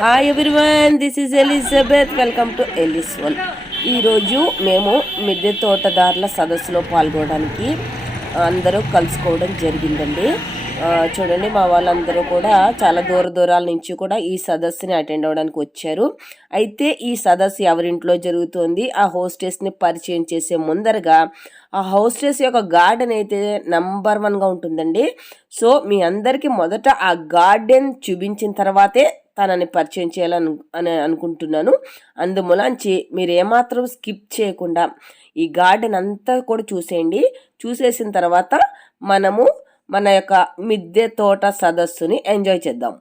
Hi everyone, this is Elizabeth. Welcome to Eli's one. ఈరోజు మేము మిద్దె తోటదారుల సదస్సులో పాల్గొనడానికి అందరూ కలుసుకోవడం జరిగిందండి. చూడండి, మా వాళ్ళందరూ కూడా చాలా దూరాల నుంచి కూడా ఈ సదస్సుని అటెండ్ అవ్వడానికి వచ్చారు. అయితే ఈ సదస్సు ఎవరింట్లో జరుగుతోంది, ఆ హోస్టెస్ని పరిచయం చేసే ముందరగా ఆ హోస్టెస్ యొక్క గార్డెన్ అయితే నంబర్ 1గా ఉంటుందండి. సో మీ అందరికీ మొదట ఆ గార్డెన్ చూపించిన తర్వాతే తనని పరిచయం చేయాలని అనుకుంటున్నాను. అందుమూలంచి మీరు ఏమాత్రం స్కిప్ చేయకుండా ఈ గార్డెన్ అంతా కూడా చూసేయండి. చూసేసిన తర్వాత మనము మన యొక్క మిద్దె తోట సదస్సుని ఎంజాయ్ చేద్దాం.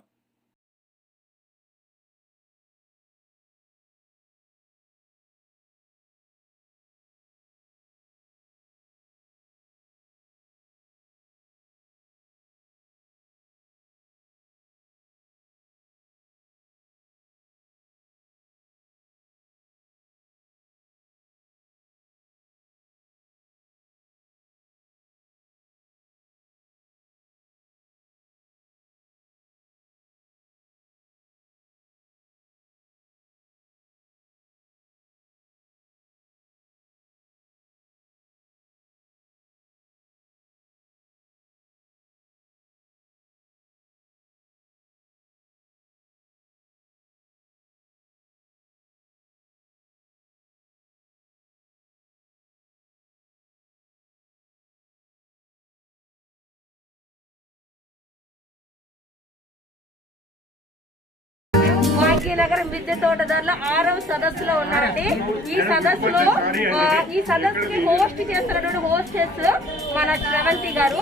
భాగ్యనగరం మిద్దె తోటదారుల 6వ సదస్సులో ఉన్నారండి. ఈ సదస్సుకి హోస్ట్ చేస్తున్నటువంటి హోస్టెస్ మన శ్రవంతి గారు.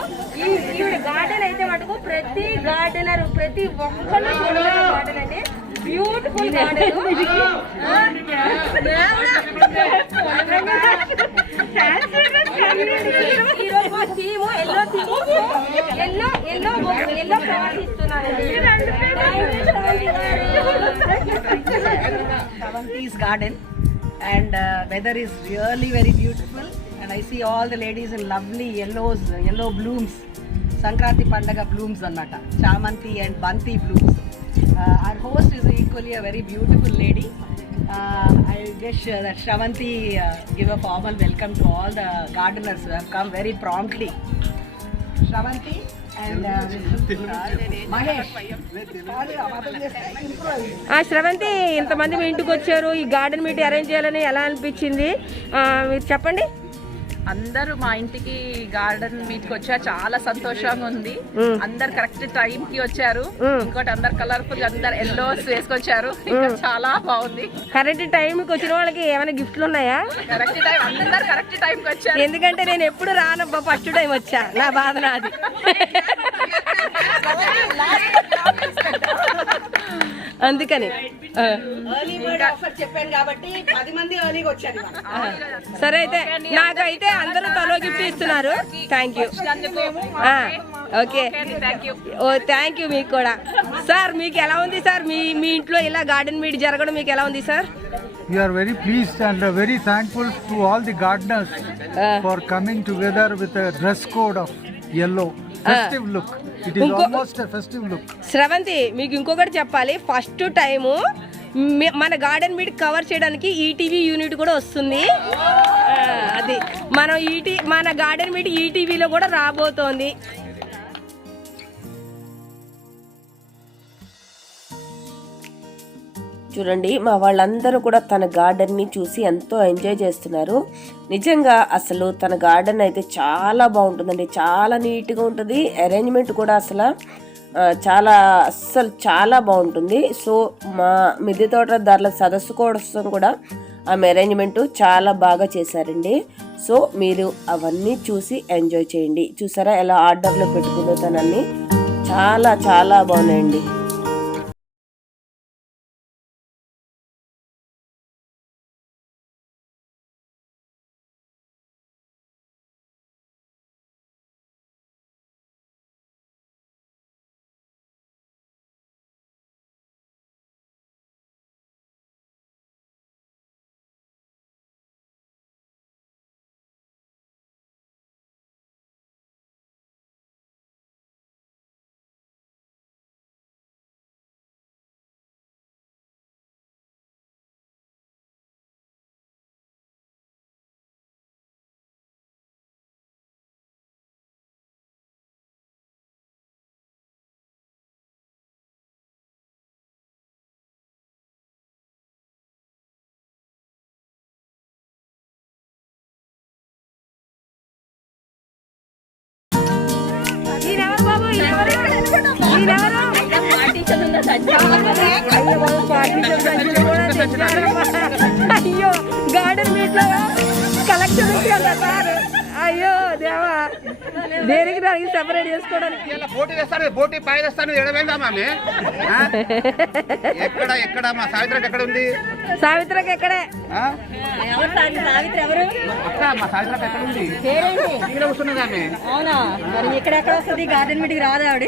ఈవిడ గార్డెన్ అయితే మటుకు ప్రతి గార్డెనర్ ప్రతి ఒక్కళ్ళు చూడగల గార్డెన్ అండి. Beautiful garden. ఈరోజు మా థీము ఎల్లో ఫ్లవర్స్ ఇస్తున్నారండి. Shravanti's garden, and weather is really very beautiful, and I see all the ladies in lovely yellow blooms, Sankranti Pandaga blooms annata, Chamanti and Banti blooms. Our host is equally a very beautiful lady. I wish that Shravanti give a formal welcome to all the gardeners who have come very promptly. Shravanti and Mahesh. Sravanthi, ఇంతమంది మీ ఇంటికి వచ్చారు, ఈ garden meet arrange చేయాలని ఎలా అనిపించింది మీరు చెప్పండి. అందరూ మా ఇంటికి గార్డెన్ మీట్కి వచ్చారు, చాలా సంతోషంగా ఉంది. అందరు కరెక్ట్ టైం కి వచ్చారు. ఇంకోటి అందరు కలర్ఫుల్ గా అందరు ఎల్లోస్ వేసుకొచ్చారు. చాలా బాగుంది. కరెక్ట్ టైం కి వచ్చిన వాళ్ళకి ఏమైనా గిఫ్ట్లు ఉన్నాయా? కరెక్ట్ టైం, అందరు కరెక్ట్ టైం కి వచ్చారు. ఎందుకంటే నేను ఎప్పుడు రానబ్బా, ఫస్ట్ టైం వచ్చా, నా బాధ నాది. అందుకని సరే, అయితే నాకైతే అందరూ తలో గిఫ్ట్ ఇస్తున్నారు. Thank you. Okay, thank you. మీకు కూడా సార్, మీకు ఎలా ఉంది సార్? మీ ఇంట్లో ఇలా గార్డెన్ మీట్ జరగడం మీకు ఎలా ఉంది sir? We are very pleased and very thankful to all the gardeners for coming together with a dress code of yellow. Festive look. It is almost a festive look. Sravanthi, మీకు ఇంకొకటి చెప్పాలి. First time మన garden meet cover చేయడానికి ETV unit కూడా వస్తుంది. అది మన garden meet ఈటీవీలో కూడా రాబోతోంది. చూడండి, మా వాళ్ళందరూ కూడా తన గార్డెన్ని చూసి ఎంతో ఎంజాయ్ చేస్తున్నారు. నిజంగా అసలు తన గార్డెన్ అయితే చాలా బాగుంటుందండి, చాలా నీట్గా ఉంటుంది. అరేంజ్మెంట్ కూడా చాలా బాగుంటుంది. సో మా మిద్దె తోటదారుల సదస్సు కోసం కూడా ఆమె అరేంజ్మెంట్ చాలా బాగా చేశారండి. సో మీరు అవన్నీ చూసి ఎంజాయ్ చేయండి. చూసారా ఎలా ఆర్డర్లో పెట్టుకుందో తనని, చాలా బాగున్నాయండి. అయ్యో గార్డెన్ మీట్ లో కలెక్షన్ ఉంది కదా సార్. అయ్యో దేవా, దేనికి దానికి సెపరేట్ చేసుకోవడానికి పోటీ తెస్తాను, పోటీ పై తెస్తాను. ఎడవేందామా ఎక్కడ ఎక్కడ మా సావిత్రకి ఎక్కడ ఉంది? సావిత్రకి ఎక్కడే అక్క మా సావిత్రకి ఎక్కడ ఉంది? ఇక్కడ కూర్చున్నది ఆమె. అవునా, మరి ఎక్కడెక్కడ వస్తుంది గార్డెన్ మీటింగ్ రాదు ఆవిడ.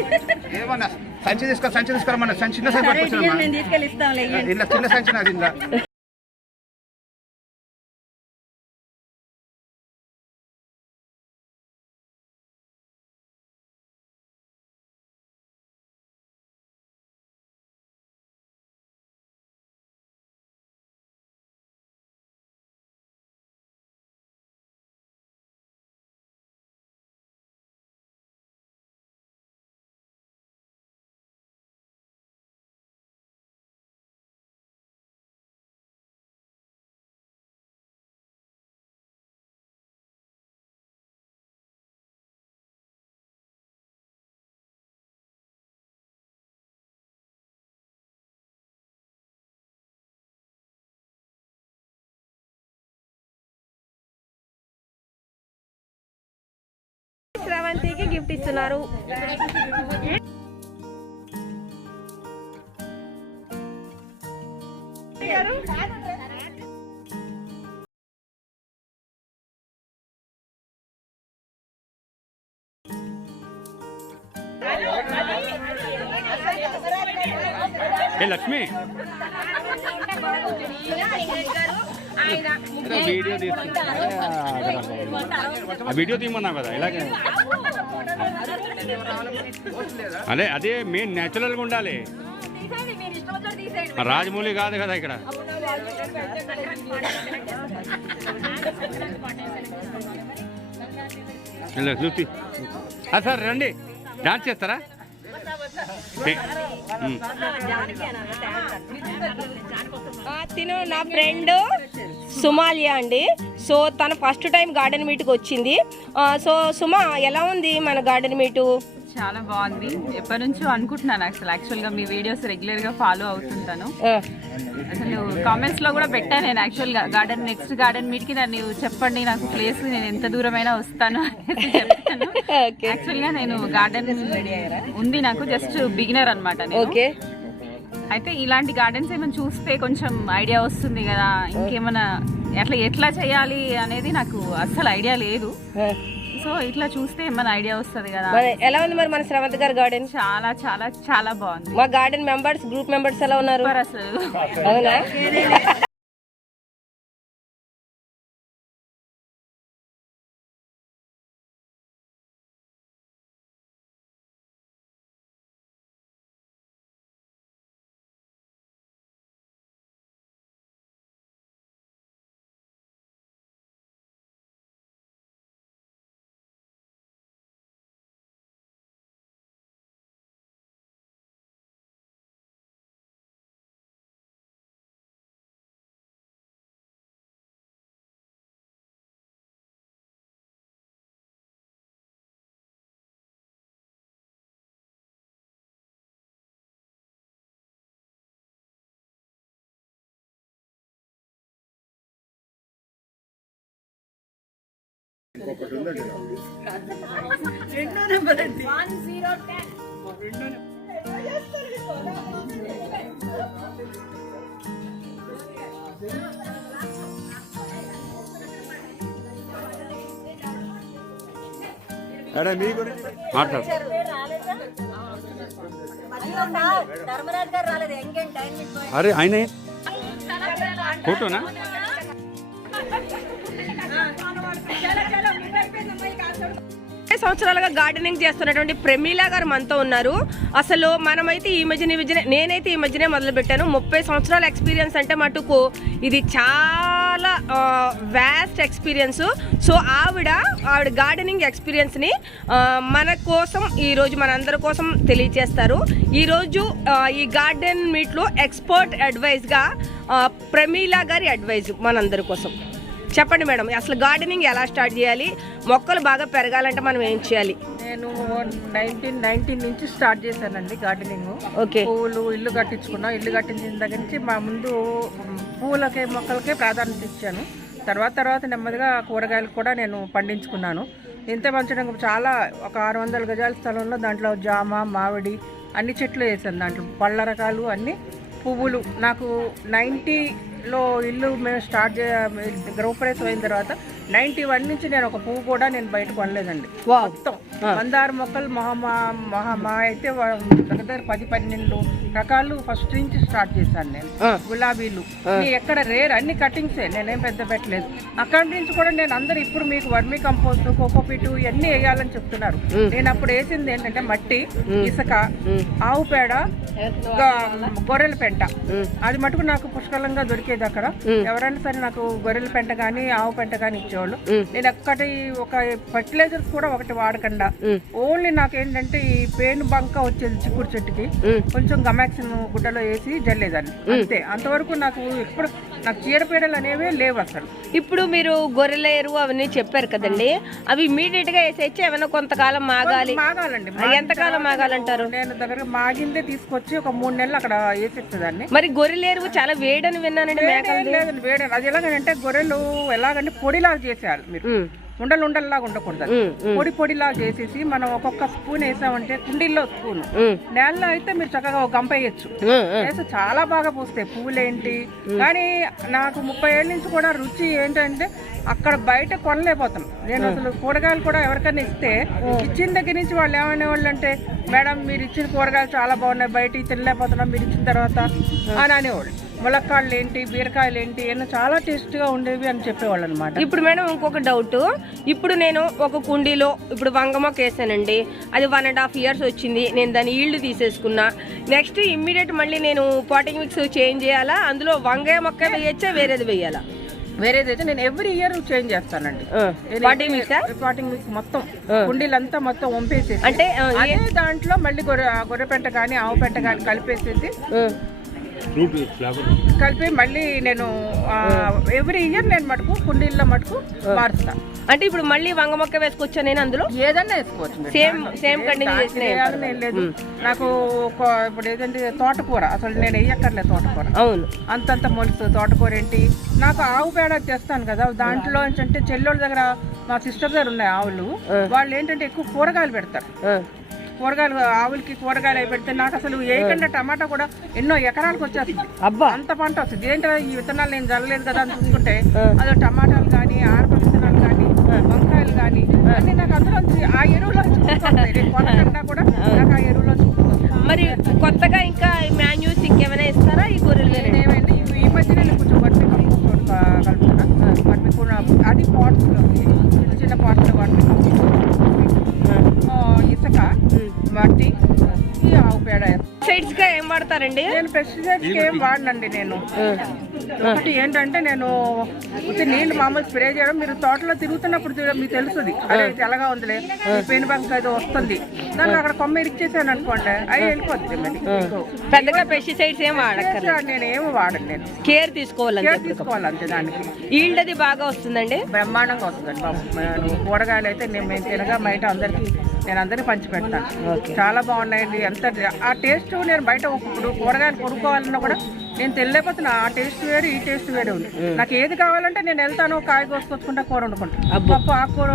ఏమన్నా సంచి తీసుకురమ్మన్నా. చిన్న సంచి పట్టుకొచ్చాను. తీసుకెళ్ళి ఇస్తాంలే. ఇలా చిన్న సంచి నాది ఇలా. శ్రవంతికి గిఫ్ట్ ఇస్తున్నారు. లక్ష్మి వీడియో వీడియో తీయమన్నావు కదా ఇలాగే. అదే మెయిన్ న్యాచురల్గా ఉండాలి. రాజమౌళి కాదు కదా ఇక్కడ. చూసి సార్ రండి, డాన్స్ చేస్తారా? తిను నా ఫ్రెండ్ సుమాలియా అండి. సో తను ఫస్ట్ టైం గార్డెన్ మీట్కి వచ్చింది. సో సుమా, ఎలా ఉంది మన గార్డెన్ మీటు? చాలా బాగుంది. ఎప్పటి నుంచో అనుకుంటున్నాను యాక్చువల్గా మీ వీడియోస్ రెగ్యులర్గా ఫాలో అవుతుంటాను. అసలు కామెంట్స్ లో కూడా పెట్టాను నేను యాక్చువల్గా నెక్స్ట్ గార్డెన్ మీట్కి నన్ను చెప్పండి, నాకు ప్లేస్, నేను ఎంత దూరమైనా వస్తాను అనేసి చెప్తాను. యాక్చువల్గా నేను గార్డెన్ ఉంది, నాకు జస్ట్ బిగినర్ అనమాట. ఓకే, అయితే ఇలాంటి గార్డెన్స్ ఏమైనా చూస్తే కొంచెం ఐడియా వస్తుంది కదా, ఇంకేమైనా ఎట్లా చేయాలి అనేది నాకు అస్సలు ఐడియా లేదు. సో ఇట్లా చూస్తే ఏమైనా ఐడియా వస్తుంది కదా. ఎలా ఉంది మరి మన శ్రవంతి గారి గార్డెన్? చాలా చాలా చాలా బాగుంది. మా గార్డెన్ మెంబర్స్, గ్రూప్ మెంబర్స్ ఎలా ఉన్నారు? అసలు అవునా? మీ గురించి మాట్లాడు. అరే ఆయన ఫోటోనా? సంవత్సరాలుగా గార్డెనింగ్ చేస్తున్నటువంటి ప్రమీలా గారు మనతో ఉన్నారు. అసలు మనమైతే నేనైతే ఈ మధ్యనే మొదలు పెట్టాను. 30 సంవత్సరాల ఎక్స్పీరియన్స్ అంటే మటుకు ఇది చాలా వ్యాస్ట్ ఎక్స్పీరియన్స్. సో ఆవిడ గార్డెనింగ్ ఎక్స్పీరియన్స్ని మన కోసం ఈరోజు మనందరి కోసం తెలియజేస్తారు. ఈరోజు ఈ గార్డెన్ మీట్లో ఎక్స్పర్ట్ అడ్వైజ్గా ప్రమీలా గారి అడ్వైజ్ మనందరి కోసం. చెప్పండి మేడం, అసలు గార్డెనింగ్ ఎలా స్టార్ట్ చేయాలి, మొక్కలు బాగా పెరగాలంటే మనం ఏం చేయాలి? నేను 1919 నుంచి స్టార్ట్ చేశానండి గార్డెనింగ్. ఓకే. పువ్వులు ఇల్లు కట్టించుకున్నాం. ఇల్లు కట్టించిన దగ్గర నుంచి మా ముందు పువ్వులకే మొక్కలకే ప్రాధాన్యత ఇచ్చాను. తర్వాత నెమ్మదిగా కూరగాయలు కూడా నేను పండించుకున్నాను. ఇంత పంచడం చాలా ఒక 600 గజాల స్థలంలో దాంట్లో జామ, మామిడి అన్ని చెట్లు వేసాను. దాంట్లో పళ్ళ రకాలు అన్ని, పువ్వులు. నాకు 90లో ఇల్లు మేము స్టార్ట్ గృహప్రవేశం అయిన తర్వాత 91 నుంచి నేను ఒక పువ్వు కూడా నేను బయట కొనలేదండి. మొత్తం మందార మొక్కలు మహా అయితే దగ్గర 10-12 రకాలు ఫస్ట్ నుంచి స్టార్ట్ చేశాను నేను. గులాబీలు ఎక్కడ రేర్, అన్ని కటింగ్సే, నేనేం పెద్ద పెట్టలేదు. అక్కడి నుంచి కూడా నేను అందరు ఇప్పుడు మీకు వర్మీ కంపోస్ట్, కోకోపీటు ఇవన్నీ వేయాలని చెప్తున్నారు. నేను అప్పుడు వేసింది ఏంటంటే మట్టి, ఇసుక, ఆవు పేడ, గొర్రెల పెంట. అది మటుకు నాకు పుష్కలంగా దొరికేది అక్కడ. ఎవరైనా సరే నాకు గొర్రెల పెంట కానీ ఆవు పెంట కానీ ఇచ్చేవాళ్ళు. నేను ఒక ఫర్టిలైజర్స్ కూడా ఒకటి వాడకుండా ఓన్లీ నాకేంటంటే ఈ పేను బంక వచ్చేది చిక్కుడు చెట్టుకి కొంచెం గమాక్సిన్ గుడ్డలో వేసి జల్లేదాన్ని అంతే. అంతవరకు నాకు ఎప్పుడు నాకు చీడపీడలు అనేవి లేవు అసలు. ఇప్పుడు మీరు గొర్రెల ఎరువు అవన్నీ చెప్పారు కదండి, అవి ఇమీడియట్ గా వేసేసి ఏమైనా కొంతకాలం మాగాలండి. ఎంతకాలం మాగాలంటారు? నేను దగ్గర మాగిందే తీసుకొచ్చి ఒక 3 నెలలు అక్కడ వేసేస్తుందాన్ని. మరి గొర్రెల ఎరువు చాలా వేడని విన్నానండి. లేదండి వేడి. అది ఎలాగంటే గొర్రెలు ఎలాగంటే పొడిలాగా చేసేయాలి మీరు, ఉండల్లాగా ఉండకూడదు. పొడిలాగా చేసేసి మనం ఒక్కొక్క స్పూన్ వేసామంటే కుండీల్లో స్పూన్, నేలలో అయితే మీరు చక్కగా ఒక గంప వేయచ్చు. వేస్తే చాలా బాగా పూస్తాయి పువ్వులేంటి. కానీ నాకు 30 ఏళ్ళ నుంచి కూడా రుచి ఏంటంటే అక్కడ బయట కొనలేకపోతున్నాం. నేను అసలు కూరగాయలు కూడా ఎవరికైనా ఇస్తే ఇచ్చిన దగ్గర నుంచి వాళ్ళు ఏమనేవాళ్ళు అంటే, మేడం మీరు ఇచ్చిన కూరగాయలు చాలా బాగున్నాయి, బయట తినలేకపోతున్నాం మీరు ఇచ్చిన తర్వాత అని అనేవాళ్ళు. ములక్కాళ్ళు ఏంటి, బీరకాయలు ఏంటి, ఏమో చాలా టేస్ట్గా ఉండేవి అని చెప్పేవాళ్ళు అనమాట. ఇప్పుడు మేడం ఇంకొక డౌట్, ఇప్పుడు నేను ఒక కుండీలో ఇప్పుడు వంగ మొక్క వేసానండి, అది 1.5 years వచ్చింది, నేను దాని ఈల్డ్ తీసేసుకున్నా. నెక్స్ట్ ఇమ్మీడియట్ మళ్ళీ నేను పాటింగ్ మిక్స్ చేంజ్ చేయాలా, అందులో వంగ మొక్క వేయచ్చా వేరేది వేయాలా? వేరేదైతే నేను ఎవ్రీ ఇయర్ చేంజ్ చేస్తానండి. పాటింగ్ మిక్స్ మొత్తం కుండీలంతా మొత్తం వంపేసేసి అంటే అదే దాంట్లో మళ్ళీ గొర్రె పెంట కానీ ఆవు పెంట కానీ కలిపేసేసి కలిపి మళ్ళీ నేను ఎవ్రీ ఇయర్ నేను మటుకు కుండీల్లో మటుకు మారుస్తాను. అంటే ఇప్పుడు మళ్ళీ వంగ మొక్క వేసుకోవచ్చా? నేను అందులో ఏదన్నా వేసుకోవచ్చు. సేమ్ కంటిన్యూ లేదు. నాకు ఇప్పుడు ఏదంటే తోటకూర అసలు నేను వేయక్కర్లేదు. తోటకూర అవును అంతంత మొలుసు. తోటకూర ఏంటి, నాకు ఆవు పేడ చేస్తాను కదా, దాంట్లో అంటే చెల్లెళ్ళ దగ్గర మా సిస్టర్ దగ్గర ఉన్నాయి ఆవులు. వాళ్ళు ఏంటంటే ఎక్కువ కూరగాయలు పెడతారు. కూరగాయలు ఆవులకి కూరగాయలు అవి పెడితే నాకు అసలు ఏకంగా టమాటా కూడా ఎన్నో ఎకరాలకు వచ్చేస్తుంది. అంత పంట వస్తుంది. ఏంటో ఈ విత్తనాలు నేను జల్లలేదు కదా అని చూసుకుంటే అదో టమాటాలు కానీ, ఆర్ప విత్తనాలు కానీ, వంకాయలు కానీ అన్ని నాకు అందులో ఆ ఎరువులో చూసుకుంటాయి. కొనకుండా కూడా నాకు ఆ ఎరువులో చూసుకుంటాయి. మరి కొత్తగా ఇంకా మాన్యూస్ ఇంకేమైనా ఇస్తారా ఈ గొర్రెలు? ఏమైంది ఈ మధ్యన నేను కొంచెం వర్మి కంపోస్ట్ కలుపుతున్నా. వర్మి కూడా అది పాట్స్లో, చిన్న పాట్స్లో వర్మి కంపోస్ట్, ఇసుక, మట్టి, ఆవు పేడ. పెస్టిసైడ్స్ గా ఏం వాడతారండి? నేను పెస్టిసైడ్స్ ఏం వాడనండి. నేను ఒకటి ఏంటంటే నేను నీళ్లు మామూలు స్ప్రే చేయడం. మీరు తోటలో తిరుగుతున్నప్పుడు మీకు తెలుస్తుంది అదే ఎలాగా ఉందిలే, పెయిన్ బంక్ ఏదో వస్తుంది, దానికి అక్కడ కొమ్మ ఇరిచేసాను అనుకోండి, అవి వెళ్ళిపోతుంది. మరి పెద్దగా పెస్టిసైడ్స్ ఏం వాడక్కర్లేదు. నేను ఏమి వాడను. నేను కేర్ తీసుకోవాలంటే దానికి. ఈల్డ్ అది బాగా వస్తుందండి, బ్రహ్మాండంగా వస్తుందండి బాబు. కూరగాయలు అయితే మేము తినగా బయట నేను అందరికీ పంచి పెడతాను. చాలా బాగున్నాయండి. ఎంత ఆ టేస్ట్ నేను బయట ఇప్పుడు కూరగాయలు కొనుక్కోవాలన్నా కూడా నేను తెలియకపోతున్నా. ఆ టేస్ట్ వేరు, ఈ టేస్ట్ వేరే ఉంది. నాకు ఏది కావాలంటే నేను వెళ్తాను, కాయ కోసుకొచ్చుకుంటా, కూర వండుకుంటాను, పప్పు ఆకుకూర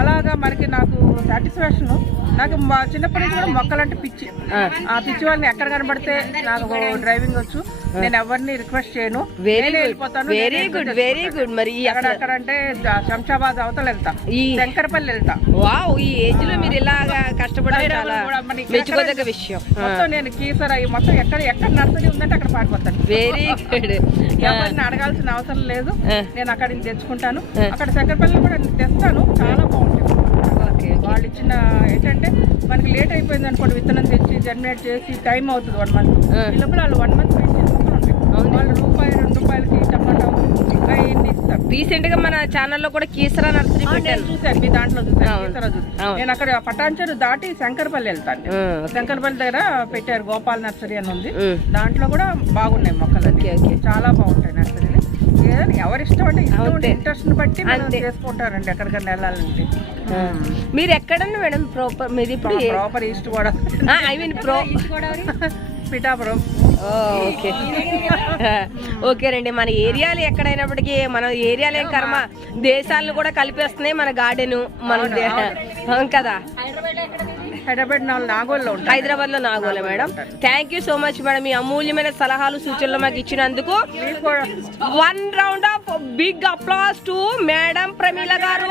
అలాగా. మనకి నాకు సాటిస్ఫాక్షన్. నాకు చిన్నప్పటి నుంచి కూడా మొక్కలంటే పిచ్చి. ఆ పిచ్చి వాళ్ళని ఎక్కడ కనబడితే నాకు డ్రైవింగ్ వచ్చు, నేను ఎవరిని రిక్వెస్ట్ చేయను, వెళ్ళిపోతాను. Very good. మరి అక్కడ అంటే శంషాబాద్ అవతల వెళ్తా, శంకరపల్లి వెళ్తా. వావ్, ఈ ఏజ్ లో మీరు ఇలాగా కష్టపడడం చాలా మెచ్చుకోదగ్గ విషయం. మొత్తం నేను కీసర మొత్తం ఎక్కడ నర్సరీ ఉందంటే అక్కడ పారిపోతాను. Very good. ఎవరిని అడగాల్సిన అవసరం లేదు, నేను అక్కడి నుంచి తెచ్చుకుంటాను. అక్కడ శంకరపల్లి కూడా తెస్తాను, చాలా బాగుంటుంది. వాళ్ళు ఇచ్చిన ఏంటంటే మనకి లేట్ అయిపోయింది అనుకోండి, విత్తనం తెచ్చి జర్మినేట్ చేసి టైం అవుతుంది 1 month. ఈ లోపల వాళ్ళు 1 month పెంచి మొక్కలు ఉంటాయి. వాళ్ళు ₹1-2 టమాటా అవన్నీ ఇస్తారు. రీసెంట్ గా మన ఛానల్లో కూడా కీసరా నర్సరీ చూసాను, మీ దాంట్లో చూసాను. కీసరా చూసాను. నేను అక్కడ పటాన్చెరు దాటి శంకరపల్లి వెళ్తాను. శంకరపల్లి దగ్గర పెట్టారు గోపాల్ నర్సరీ అని ఉంది, దాంట్లో కూడా బాగున్నాయి మొక్కలు, చాలా బాగుంటాయి నర్సరీలు. ఎవరి ఇష్టం అంటే అంతే. ఇంట్రెస్ట్ బట్టి మనం అంతే. చేసుకుంటారండి ఎక్కడికైనా వెళ్ళాలంటే. మీరు ఎక్కడన్నా మేడం ప్రాపర్ మీది ఇప్పుడు ప్రాపర్ ఈస్ట్ కూడా I mean pro Pithapuram. Okay okay రండి. మన ఏరియాలు ఎక్కడైనప్పటికీ మన ఏరియాలే కర్మ దేశాలను కూడా కలిపేస్తున్నాయి మన గార్డెన్ మన అవును కదా. హైదరాబాద్ నాగోల్లో ఉంటాయి. హైదరాబాద్ లో Nagole madam. Thank you so much madam, మీ అమూల్యమైన సలహాలు సూచనలు మాకు ఇచ్చినందుకు. 1 round of big applause to madam Pramila garu.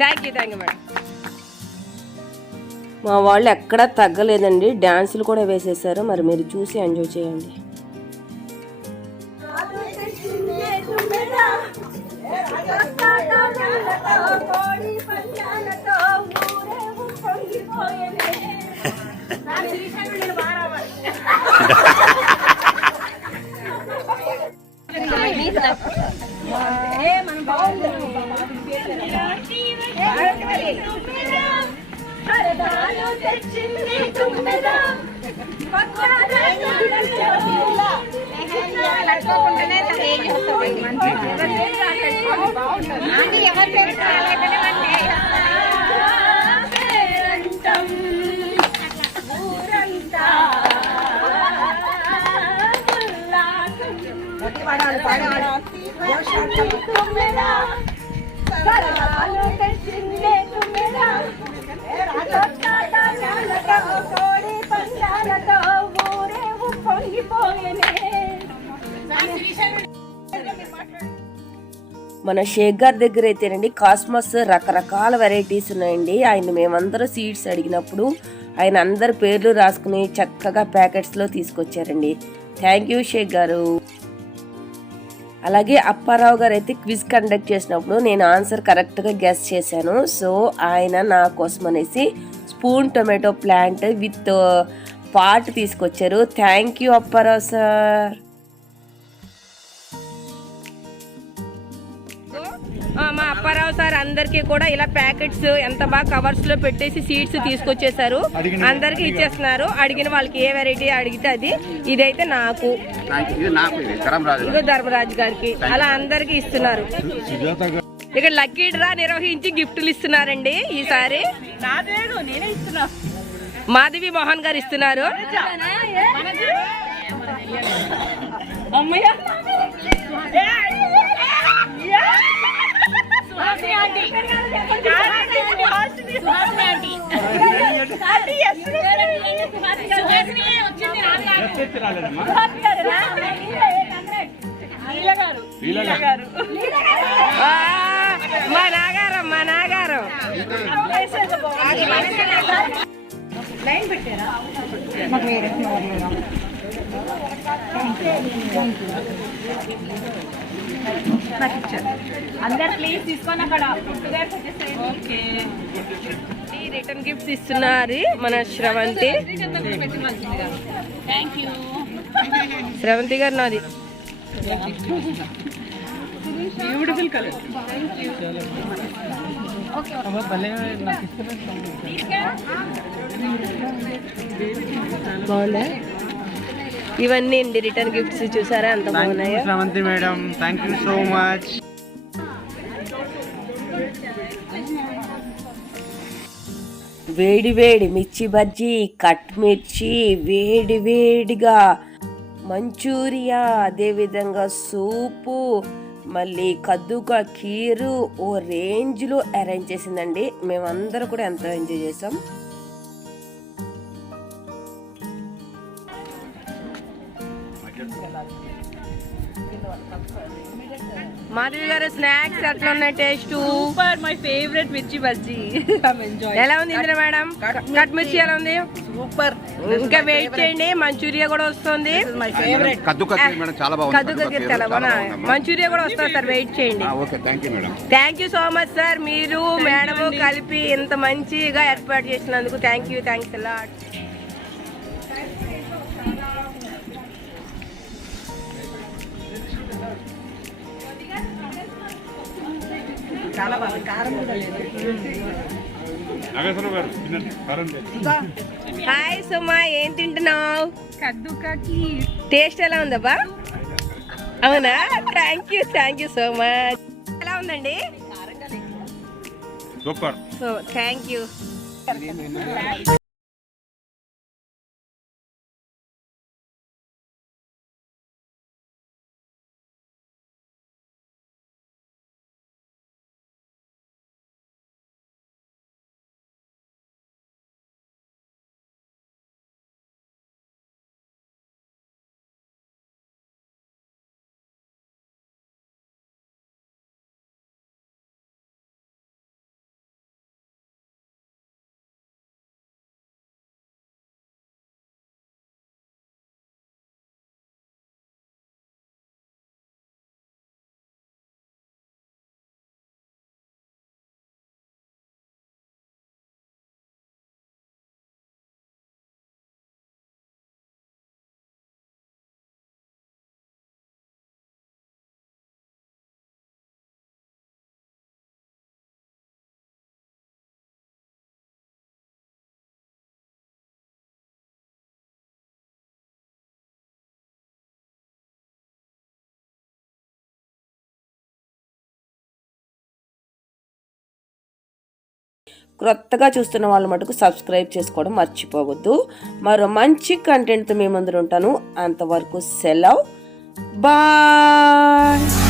Thank you madam. మా వాళ్ళు ఎక్కడా తగ్గలేదండి, డాన్సులు కూడా వేసేసారు. మరి మీరు చూసి ఎంజాయ్ చేయండి. మన షేక్ గారి దగ్గర అయితేనండి కాస్మస్ రకరకాల వెరైటీస్ ఉన్నాయండి. ఆయన మేమందరం సీడ్స్ అడిగినప్పుడు ఆయన అందరి పేర్లు రాసుకుని చక్కగా ప్యాకెట్స్లో తీసుకొచ్చారండి. థ్యాంక్ యూ షేక్ గారు. అలాగే అప్పారావు గారు అయితే క్విజ్ కండక్ట్ చేసినప్పుడు నేను ఆన్సర్ కరెక్ట్గా గెస్ చేశాను. సో ఆయన నా కోసం అనేసి spoon tomato plant with pot తీసుకొచ్చారు. Thank you Apparao sir. మా అప్పారావు సార్ అందరికీ కూడా ఇలా ప్యాకెట్స్ ఎంత బాగా కవర్స్ లో పెట్టేసి సీడ్స్ తీసుకొచ్చేసారు, అందరికి ఇచ్చేస్తున్నారు. అడిగిన వాళ్ళకి ఏ వెరైటీ అడిగితే అది. ఇదైతే నాకు, ఇదో ధర్మరాజు గారికి, అలా అందరికి ఇస్తున్నారు. ఇక్కడ లక్కీ డ్రా నిర్వహించి గిఫ్ట్లు ఇస్తున్నారండి. ఈసారి మాధవి మోహన్ గారు ఇస్తున్నారు. మా నాగారం అందరు ప్లీజ్ తీసుకొని అక్కడ రిటర్న్ గిఫ్ట్స్ ఇస్తున్నారు మన శ్రవంతి. శ్రవంతి గారు నాది బ్యూటిఫుల్ కలర్. బాగుందా? ఇవన్నీ అండి రిటర్న్ గిఫ్ట్స్. చూసారా ఎంత బాగున్నాయో. Sravanthi madam, thank you so much. వేడి వేడి మిర్చి బజ్జీ, కట్ మిర్చి, వేడి వేడిగా మంచూరియా, అదేవిధంగా సూపు, మళ్ళీ కద్దుకా ఖీరు ఓ రేంజ్లో అరేంజ్ చేసిందండి. మేమందరం కూడా ఎంతో ఎంజాయ్ చేసాం. మాధవి గారు స్నాక్స్ ఎట్లా ఉన్నాయి? టేస్ట్ సూపర్, మై ఫేవరెట్ మిర్చి బజ్జీ. ఎలా ఉంది ఇంద్ర మేడం? కట్ మిర్చి ఎలా ఉంది? సూపర్. ఇంకా వెయిట్ చేయండి, మంచూరియా కూడా వస్తుంది. My favourite. కద్దుకా చాలా బాగున్నా. మంచూరియా కూడా వస్తుంది సార్, వెయిట్ చేయండి. Thank you so much sir, మీరు మేడం కలిపి ఇంత మంచిగా ఏర్పాటు చేసినందుకు థ్యాంక్స్ లాట్. చాలా బాగుంది, కారం కూడా లేదు. హాయ్ సుమా, ఏం తింటున్నావు? కద్దుకా ఖీర్. టేస్ట్ ఎలా ఉందబ్బా? అవునా? Thank you so much. ఎలా ఉందండి? సూపర్. So thank you. క్రొత్తగా చూస్తున్న వాళ్ళు మటుకు సబ్స్క్రైబ్ చేసుకోవడం మర్చిపోవద్దు. మరో మంచి కంటెంట్తో మీ ముందు ఉంటాను. అంతవరకు సెలవు. బాయ్.